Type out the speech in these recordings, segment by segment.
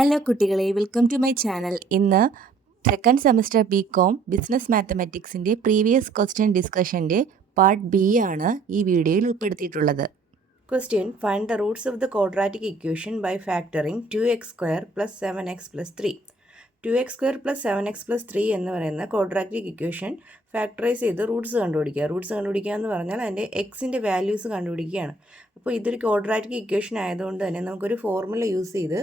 Hello കുട്ടികളെ, welcome to my channel. ഇന്ന് second semester BCom business മാത്തമാറ്റിക്സിൻ്റെ പ്രീവിയസ് ക്വസ്റ്റ്യൻ ഡിസ്കഷൻ്റെ പാർട്ട് ബി ആണ് ഈ വീഡിയോയിൽ ഉൾപ്പെടുത്തിയിട്ടുള്ളത്. Question: find the roots of the quadratic equation by factoring 2x² + 7x + 3. 2x² + 7x + 3 എന്ന് പറയുന്ന ക്വാഡ്രാറ്റിക് ഇക്വേഷൻ ഫാക്ടറൈസ് ചെയ്ത് റൂട്ട്സ് കണ്ടുപിടിക്കുക. റൂട്ട്സ് കണ്ടുപിടിക്കുക എന്ന് പറഞ്ഞാൽ അതിൻ്റെ എക്സിൻ്റെ വാല്യൂസ് കണ്ടുപിടിക്കുകയാണ്. അപ്പോൾ ഇതൊരു ക്വാഡ്രാറ്റിക് ഇക്വേഷൻ ആയതുകൊണ്ട് തന്നെ നമുക്കൊരു ഫോർമുല യൂസ് ചെയ്ത്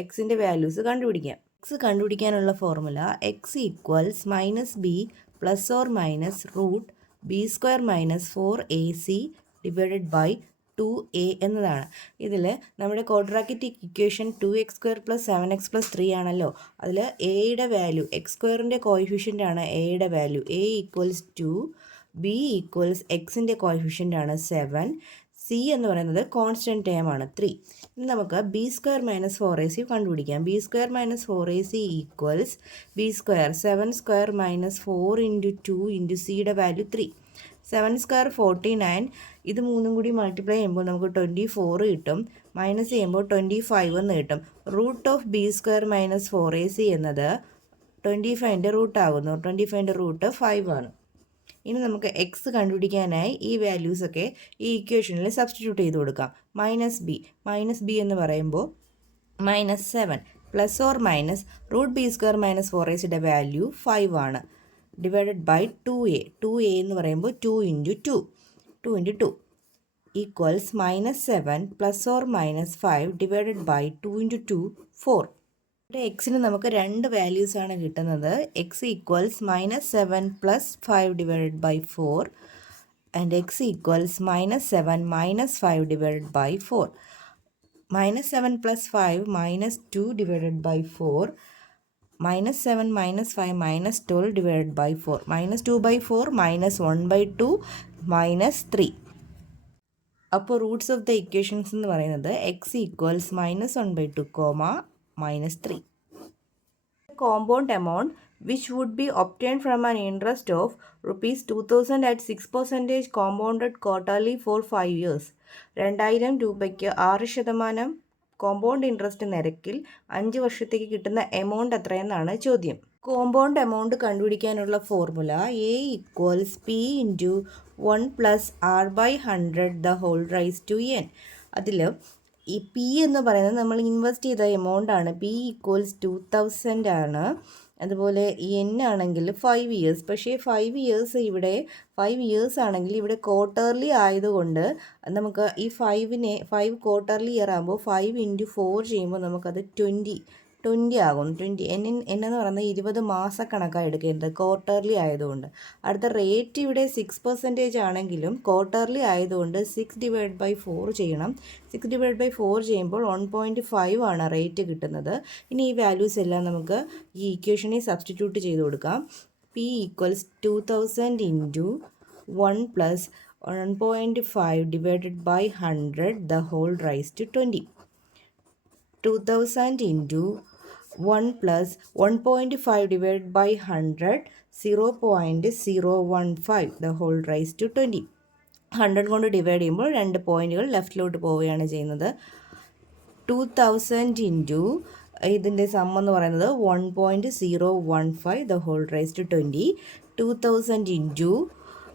എക്സിൻ്റെ വാല്യൂസ് കണ്ടുപിടിക്കാം. എക്സ് കണ്ടുപിടിക്കാനുള്ള formula x equals -b ± √b² - 4ac divided by 2a എന്നതാണ്. ഇതിൽ നമ്മുടെ ക്വാഡ്രാറ്റിക് ഇക്വേഷൻ 2x² + 7x + 3 ആണല്ലോ. അതിൽ എയുടെ വാല്യൂ x² കോഎഫിഷ്യൻ്റ് ആണ് എയുടെ value. a equals 2, b equals എക്സിൻ്റെ കോഎഫിഷ്യൻ്റ് ആണ് 7, c എന്ന് പറയുന്നത് കോൺസ്റ്റൻറ്റ് ടേം ആണ് 3. ഇനി നമുക്ക് b² - 4ac കണ്ടുപിടിക്കാം. b² - 4ac equals b², 7² - 4 × 2 × cയുടെ value 3. 7² 49. ഇത് മൂന്നും കൂടി മൾട്ടിപ്ലൈ ചെയ്യുമ്പോൾ നമുക്ക് 24 കിട്ടും. മൈനസ് ചെയ്യുമ്പോൾ 25 എന്ന് കിട്ടും. റൂട്ട് ഓഫ് b² - 4ac എന്നത് 25ൻ്റെ റൂട്ട് ആകുന്നു. 25ൻ്റെ റൂട്ട് 5 ആണ്. ഇനി നമുക്ക് എക്സ് കണ്ടുപിടിക്കാനായി ഈ വാല്യൂസൊക്കെ ഈ ഇക്വേഷനിൽ സബ്സ്റ്റിറ്റ്യൂട്ട് ചെയ്ത് കൊടുക്കാം. -b എന്ന് പറയുമ്പോൾ -7 ± √b² - 4ac വാല്യൂ 5 ആണ്. ഡിവൈഡഡ് ബൈ 2a എന്ന് പറയുമ്പോൾ 2 × 2 ഈക്വൽസ് -7 ± 5 ഡിവൈഡഡ് ബൈ 2 × 2 4. ഇവിടെ എക്സിന് നമുക്ക് രണ്ട് വാല്യൂസ് ആണ് കിട്ടുന്നത്. X equals -7 + 5 divided by 4 and x equals -7 - 5 divided by 4. -7 + 5 -2 divided by 4. -7 - 5 -12 divided by 4. -2/4 -1/2 -3. അപ്പോൾ റൂട്ട്സ് ഓഫ് ദ ഇക്വേഷൻസ് എന്ന് പറയുന്നത് X equals -1/2, -3. Compound amount which would be obtained from an interest of ₹2000 at 6% compounded quarterly for 5 years. 2000 രൂപയ്ക്ക് 6% compound interest നിരക്കിൽ 5 വർഷത്തേക്ക് കിട്ടുന്ന amount എത്രയെന്നാണ് ചോദ്യം. Compound amount കണ്ടുപിടിക്കാനുള്ള formula A equals p × 1 + r/100 the whole raised to n. അതിൽ ഈ P എന്ന് പറയുന്നത് നമ്മൾ ഇൻവെസ്റ്റ് ചെയ്ത എമൗണ്ട് ആണ്. പി ഈക്വൽസ് 2000 ആണ്. അതുപോലെ എൻ ആണെങ്കിൽ 5 ഇയേഴ്സ്. പക്ഷേ 5 ഇയേഴ്സ് ആണെങ്കിൽ ഇവിടെ ക്വാർട്ടർലി ആയതുകൊണ്ട് നമുക്ക് ഈ 5 ക്വാർട്ടർലി ഇയർ ആകുമ്പോൾ 5 × 4 ചെയ്യുമ്പോൾ നമുക്കത് 20 ആകും. എന്ന് പറയുന്നത് 20 മാസക്കണക്കാണ് എടുക്കേണ്ടത് ക്വാർട്ടർലി ആയതുകൊണ്ട്. അടുത്ത റേറ്റ് ഇവിടെ 6% ആണെങ്കിലും ക്വാർട്ടർലി ആയതുകൊണ്ട് 6/4 ചെയ്യണം. 6/4 ചെയ്യുമ്പോൾ 1.5 ആണ് റേറ്റ് കിട്ടുന്നത്. ഇനി ഈ വാല്യൂസ് എല്ലാം നമുക്ക് ഈ ഇക്വേഷനിൽ സബ്സ്റ്റിറ്റ്യൂട്ട് ചെയ്ത് കൊടുക്കാം. p equals 2000 × 1 + 1.5 divided by 100 the whole raised to 20. 2000 × 1 + 1.5 divided by 100 0.015 the whole raised to 20. 100 കൊണ്ട് ഡിവൈഡ് ചെയ്യുമ്പോൾ 2 പോയിൻറ്റുകൾ ലെഫ്റ്റിലോട്ട് പോവുകയാണ് ചെയ്യുന്നത്. 2000 × ഇതിൻ്റെ സം എന്ന് പറയുന്നത് 1.015 the whole raised to 20. 2000 ×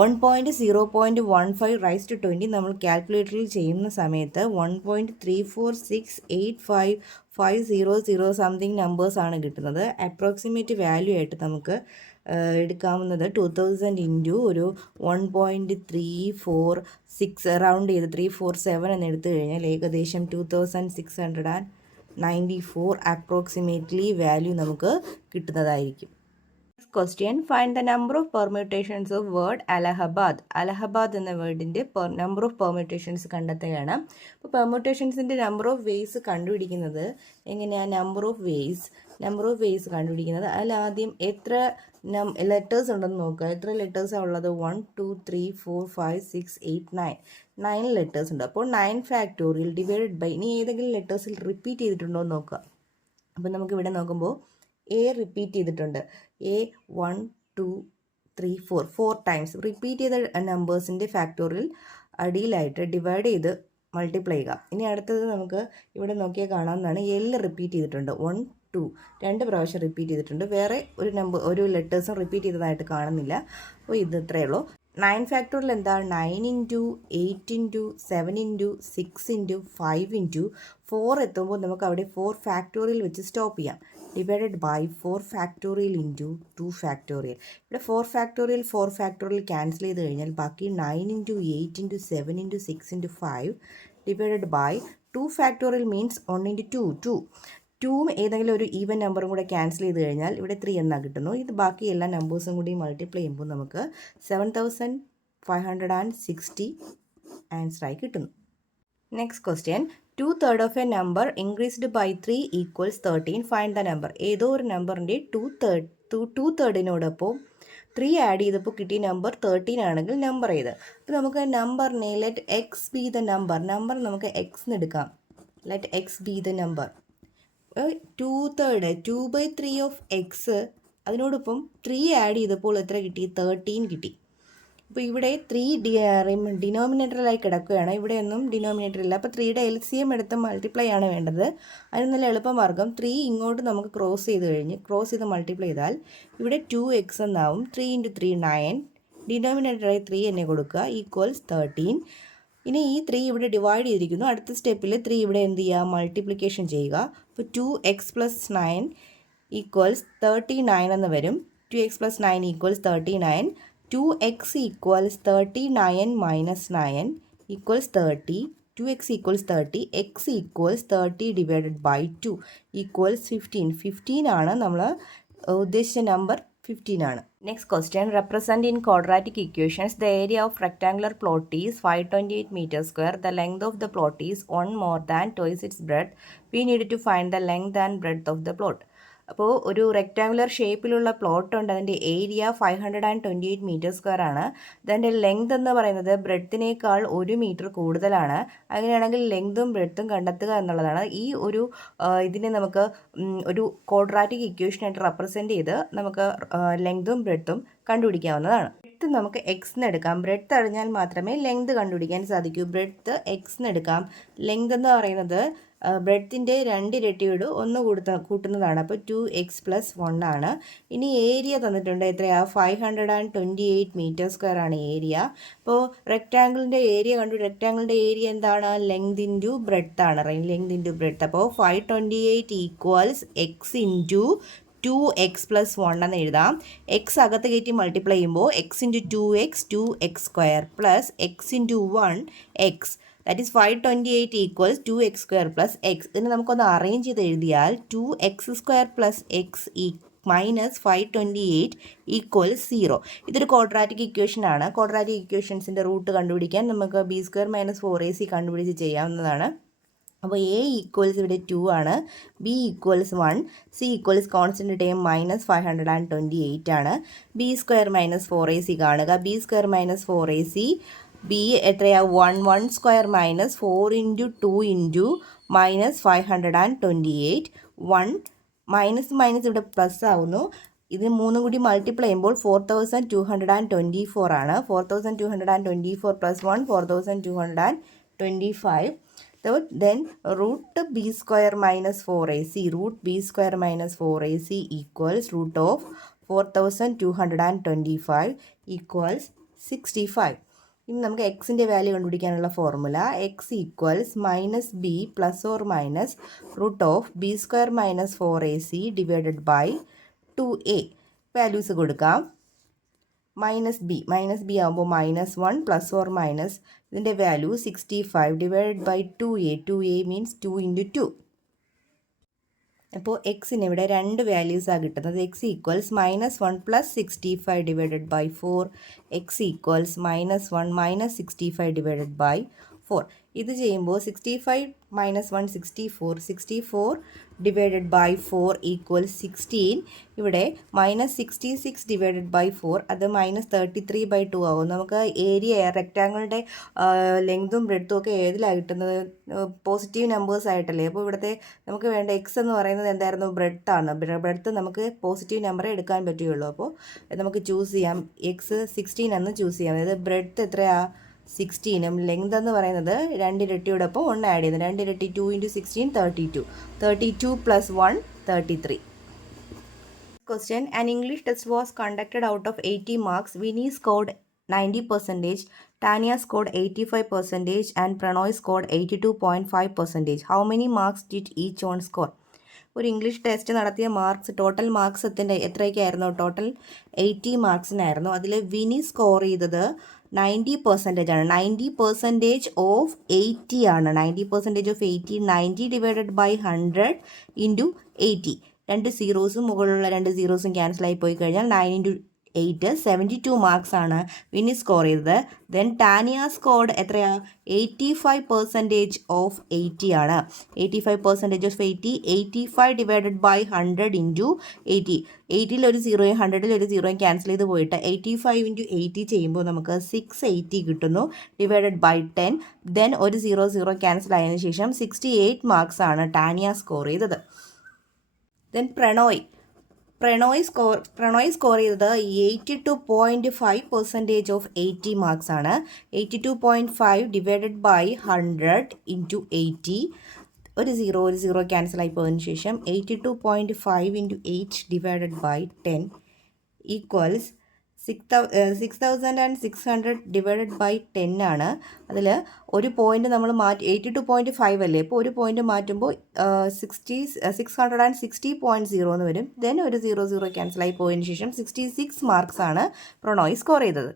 1.015 raised to 20 നമ്മൾ കാൽക്കുലേറ്ററിൽ ചെയ്യുന്ന സമയത്ത് 1.34685500 സംതിങ് നമ്പേഴ്സാണ് കിട്ടുന്നത്. അപ്രോക്സിമേറ്റ് വാല്യൂ ആയിട്ട് നമുക്ക് എടുക്കാവുന്നത് 2000 × ഒരു 1.346 റൗണ്ട് ചെയ്ത് 347 എന്ന് എടുത്തു കഴിഞ്ഞാൽ ഏകദേശം 2694 അപ്രോക്സിമേറ്റ്ലി വാല്യൂ നമുക്ക് കിട്ടുന്നതായിരിക്കും. Question: find the number of permutations of word Allahabad. Allahabad എന്ന വേർഡിൻ്റെ നമ്പർ ഓഫ് പെർമ്യൂട്ടേഷൻസ് കണ്ടെത്തുകയാണ്. അപ്പോൾ പെർമ്യൂട്ടേഷൻസിൻ്റെ നമ്പർ ഓഫ് വേസ് കണ്ടുപിടിക്കുന്നത് എങ്ങനെയാണ്? നമ്പർ ഓഫ് വേസ് കണ്ടുപിടിക്കുന്നത് അതിൽ ആദ്യം എത്ര ലെറ്റേഴ്സ് ഉണ്ടെന്ന് നോക്കുക. എത്ര ലെറ്റേഴ്സാണ് ഉള്ളത്? 1 2 3 4 5 6 8 9 ലെറ്റേഴ്സ് ഉണ്ട്. അപ്പോൾ 9 ഫാക്ടോറിയൽ ഡിവൈഡഡ് ബൈ, ഇനി ഏതെങ്കിലും ലെറ്റേഴ്സിൽ റിപ്പീറ്റ് ചെയ്തിട്ടുണ്ടോ എന്ന് നോക്കുക. അപ്പോൾ നമുക്കിവിടെ നോക്കുമ്പോൾ എ റിപ്പീറ്റ് ചെയ്തിട്ടുണ്ട്. എ 1 2 3 4 ടൈംസ് റിപ്പീറ്റ് ചെയ്ത നമ്പേഴ്സിൻ്റെ ഫാക്ടോറിയൽ അടിയിലായിട്ട് ഡിവൈഡ് ചെയ്ത് മൾട്ടിപ്ലൈ ചെയ്യുക. ഇനി അടുത്തത് നമുക്ക് ഇവിടെ നോക്കിയാൽ കാണാവുന്നതാണ് എൽ റിപ്പീറ്റ് ചെയ്തിട്ടുണ്ട്. 1 2 2 പ്രാവശ്യം റിപ്പീറ്റ് ചെയ്തിട്ടുണ്ട്. വേറെ ഒരു ലെറ്റേഴ്സും റിപ്പീറ്റ് ചെയ്തതായിട്ട് കാണുന്നില്ല. അപ്പോൾ ഇത് ഇത്രയേ ഉള്ളൂ. 9 ഫാക്ടോറിയൽ എന്താ? 9 into 8 into 7 into 6 into 5 into 4 എത്തുമ്പോൾ നമുക്ക് അവിടെ 4 ഫാക്ടോറിയൽ വെച്ച് സ്റ്റോപ്പ് ചെയ്യാം. Divided by 4 factorial into 2 factorial. ഇവിടെ 4 ഫാക്ടോറിയൽ ക്യാൻസൽ ചെയ്ത് കഴിഞ്ഞാൽ ബാക്കി 9 into 8 into 7 into 6 into 5 divided by 2 factorial means 1 into 2 ഏതെങ്കിലും ഒരു ഈവൻ നമ്പറും കൂടെ ക്യാൻസൽ ചെയ്ത് കഴിഞ്ഞാൽ ഇവിടെ 3 എന്നാണ് കിട്ടുന്നു. ഇത് ബാക്കി എല്ലാ നമ്പേഴ്സും കൂടി മൾട്ടിപ്ലൈ ചെയ്യുമ്പോൾ നമുക്ക് 7560 ആൻസറായി കിട്ടുന്നു. Next question, 2/3 of a number increased by 3 equals 13. Find the number. ഏതോ ഒരു നമ്പറിൻ്റെ 2/3 3 ആഡ് ചെയ്തപ്പോൾ കിട്ടിയ നമ്പർ 13 ആണെങ്കിൽ നമ്പർ ചെയ്ത്. അപ്പോൾ നമുക്ക് നമ്പറിനെ let x be the number നമുക്ക് എക്സ് എന്ന് എടുക്കാം. Let x be the number. 2/3 2/3 of x, അതിനോടൊപ്പം 3 ആഡ് ചെയ്തപ്പോൾ എത്ര കിട്ടി? 13 കിട്ടി. അപ്പോൾ ഇവിടെ 3 ഡിനോമിനേറ്ററിലായി കിടക്കുകയാണ്. ഇവിടെ ഒന്നും ഡിനോമിനേറ്റർ ഇല്ല. അപ്പോൾ 3യുടെ LCM എടുത്ത് മൾട്ടിപ്ലൈ ആണ് വേണ്ടത്. അതിന് നല്ല എളുപ്പമാർഗ്ഗം 3 ഇങ്ങോട്ട് നമുക്ക് ക്രോസ് ചെയ്ത് മൾട്ടിപ്ലൈ ചെയ്താൽ ഇവിടെ 2x എന്നാവും. 3 × 3 9, ഡിനോമിനേറ്ററായി 3 തന്നെ കൊടുക്കുക, ഈക്വൽസ് 13. ഇനി ഈ 3 ഇവിടെ ഡിവൈഡ് ചെയ്തിരിക്കുന്നു. അടുത്ത സ്റ്റെപ്പിൽ 3 ഇവിടെ എന്ത് ചെയ്യുക? മൾട്ടിപ്ലിക്കേഷൻ ചെയ്യുക. അപ്പോൾ 2x + 9 ഈക്വൽസ് 39 എന്ന് വരും. 2x + 9 equals 39. 2x equals 39 minus 9 equals 30. 2x equals 30. x equals 30 divided by 2 equals 15. 15 ആണ് നമ്മൾ ഉദ്ദേശിച്ച നമ്പർ. 15 ആണ്. Next question, represent in quadratic equations the area of rectangular plot is 528 meter square. The length of the plot is 1 more than twice its breadth. We need to find the length and breadth of the plot. അപ്പോൾ ഒരു rectangular ഷേപ്പിലുള്ള plot ഉണ്ട്. അതിൻ്റെ area 528 meter square ആണ്. അതിൻ്റെ length എന്ന് പറയുന്നത് ബ്രെഡ്ത്തിനേക്കാൾ 1 meter കൂടുതലാണ്. അങ്ങനെയാണെങ്കിൽ ലെങ്തും ബ്രെഡ്ത്തും കണ്ടെത്തുക എന്നുള്ളതാണ്. ഈ ഒരു ഇതിനെ നമുക്ക് ഒരു ക്വാഡ്രാറ്റിക് ഇക്വേഷനായിട്ട് റെപ്രസെൻറ്റ് ചെയ്ത് നമുക്ക് ലെങ്തും ബ്രെഡ്ത്തും കണ്ടുപിടിക്കാവുന്നതാണ്. ബ്രെഡ്ത്ത് നമുക്ക് എക്സ് എന്ന് എടുക്കാം. ബ്രെഡ്ത്ത് അറിഞ്ഞാൽ മാത്രമേ ലെങ്ത് കണ്ടുപിടിക്കാൻ സാധിക്കൂ. ബ്രെഡ്ത്ത് എക്സ് എന്ന് എടുക്കാം. ലെങ്ത് എന്ന് പറയുന്നത് ബ്രെഡ്ത്തിൻ്റെ 2 ഇരട്ടിയോട് 1 കൂട്ടുന്നതാണ്. അപ്പോൾ 2x + 1 ആണ്. ഇനി ഏരിയ തന്നിട്ടുണ്ട്. എത്രയാണ്? 528 meter square ആണ് ഏരിയ. അപ്പോൾ റെക്റ്റാങ്കിളിൻ്റെ ഏരിയ കണ്ടു. റെക്റ്റാങ്കിളിൻ്റെ ഏരിയ എന്താണ്? ലെങ്ത് ഇൻറ്റു ബ്രെഡ്ത്ത് ആണ്. Length into breadth. അപ്പോൾ 528 ഈക്വൽസ് എക്സ് ഇൻറ്റു 2x + 1 എന്ന് എഴുതാം. എക്സ് അകത്ത് കയറ്റി മൾട്ടിപ്ലൈ ചെയ്യുമ്പോൾ X into 2x 2x² plus X into 1 X. That is 528 equals 2x² plus X. ഇതിന് നമുക്കൊന്ന് അറേഞ്ച് ചെയ്ത് എഴുതിയാൽ 2x² plus X minus 528 equals 0. ഇതൊരു ക്വാഡ്രാറ്റിക് ഇക്വേഷൻ ആണ്. ക്വാഡ്രാറ്റിക് ഇക്വേഷൻസിൻ്റെ റൂട്ട് കണ്ടുപിടിക്കാൻ നമുക്ക് b² - 4ac കണ്ടുപിടിച്ച് ചെയ്യാവുന്നതാണ്. അപ്പോൾ a ഈക്വൽസ് ഇവിടെ 2 ആണ്, b equals 1, c equals constant term -528 ആണ്. b² - 4ac കാണുക. b² - 4ac b എത്രയാണ്? 1² - 4 × 2 × -528. 1 മൈനസ് ഇവിടെ പ്ലസ് ആവുന്നു. ഇത് 3 കൂടി മൾട്ടിപ്ലൈ ചെയ്യുമ്പോൾ 4224 ആണ്. 4224 + 1 4225. Then root b² - 4ac. Root b² - 4ac equals root of 4225 equals 65. ഇനി നമുക്ക് എക്സിൻ്റെ വാല്യൂ കണ്ടുപിടിക്കാനുള്ള formula x equals -b + or - root of b² - 4ac divided by 2a. Values കൊടുക്കാം. -b ആകുമ്പോൾ -1 + or - ഇതിൻ്റെ value 65 divided by 2a. 2a means 2 × 2. അപ്പോൾ എക്സിന് ഇവിടെ 2 വാല്യൂസാണ് കിട്ടുന്നത്. X equals -1 + 65 divided by 4. X equals -1 - 65 divided by 4. ഇത് ചെയ്യുമ്പോൾ 65 - 1 64. 64 ഡിവൈഡഡ് ബൈ 4 ഈക്വൽസ് 16. ഇവിടെ -66 ഡിവൈഡഡ് ബൈ 4 അത് -33/2 ആകും. നമുക്ക് ഏരിയ റെക്റ്റാങ്കിളിൻ്റെ ലെങ്തും ബ്രെഡ്ത്തും ഒക്കെ ഏതിലാണ് കിട്ടുന്നത്? പോസിറ്റീവ് നമ്പേഴ്സ് ആയിട്ടല്ലേ. അപ്പോൾ ഇവിടുത്തെ നമുക്ക് വേണ്ട എക്സ് എന്ന് പറയുന്നത് എന്തായിരുന്നു? ബ്രെഡ്ത്താണ്. ബ്രെഡ്ത്ത് നമുക്ക് പോസിറ്റീവ് നമ്പറേ എടുക്കാൻ പറ്റുകയുള്ളൂ. അപ്പോൾ നമുക്ക് ചൂസ് ചെയ്യാം. എക്സ് 16 എന്ന് ചൂസ് ചെയ്യാം. അതായത് ബ്രെഡ്ത്ത് എത്രയാണ്? 16 ലെങ്ത് എന്ന് പറയുന്നത് 2 ഇരട്ടിയോടൊപ്പം 1 ആഡ് ചെയ്യുന്നത് 2 ഇരട്ടി 2 × 16 32 + 1 33. Question: An English test was conducted. Out of 80 marks, Vinny scored 90%, Tanya scored 85%, and Pranoy scored 82.5%. How many marks did each one score? ഒരു ഇംഗ്ലീഷ് ടെസ്റ്റ് നടത്തിയ മാർക്സ് ടോട്ടൽ മാർക്സ് എത്രയൊക്കെയായിരുന്നു? ടോട്ടൽ 80 മാർക്സിനായിരുന്നു. അതിൽ വിനി score ചെയ്തത് 90% ആണ്. 90% of 80 ആണ്. 90% of 80, 90 divided by 100 into 80. 2 സീറോസും മുകളിലുള്ള 2 സീറോസും ക്യാൻസലായി പോയി കഴിഞ്ഞാൽ 9 × 8 72 marks ആണ് വിനി സ്കോർ ചെയ്തത്. ദെൻ ടാനിയ സ്കോർഡ് എത്രയാ? 85% ഓഫ് 80 ആണ്. 85% ഓഫ് 80, 85 ഡിവൈഡഡ് ബൈ 100 ഇൻറ്റു 80. 80ൽ ഒരു സീറോയും 100ൽ ഒരു സീറോയും ക്യാൻസൽ ചെയ്ത് പോയിട്ട് 85 × 80 ചെയ്യുമ്പോൾ നമുക്ക് 680 കിട്ടുന്നു ഡിവൈഡഡ് ബൈ 10. ദെൻ ഒരു സീറോ ക്യാൻസൽ ആയതിനു ശേഷം 68 മാർക്സ് ആണ് ടാനിയ സ്കോർ ചെയ്തത്. ദെൻ പ്രണോയ് സ്കോർ ചെയ്തത് 82.5% ഓഫ് 80 മാർക്സ് ആണ്. 82.5 ഡിവൈഡഡ് ബൈ 100 ഇൻറ്റു 80. ഒരു സീറോ ക്യാൻസൽ ആയി പോയതിനു ശേഷം 82.5 into 8 divided by 10 equals 6600 divided by 10 ആണ്. അതിൽ ഒരു പോയിന്റ് നമ്മൾ 82.5 അല്ലേ, ഇപ്പോൾ ഒരു പോയിന്റ് മാറ്റുമ്പോൾ 660.0 എന്ന് വരും. ദെൻ ഒരു സീറോ ക്യാൻസൽ ആയി പോയതിനു ശേഷം 66 മാർക്സ് ആണ് പ്രണോയ് സ്കോർ ചെയ്തത്.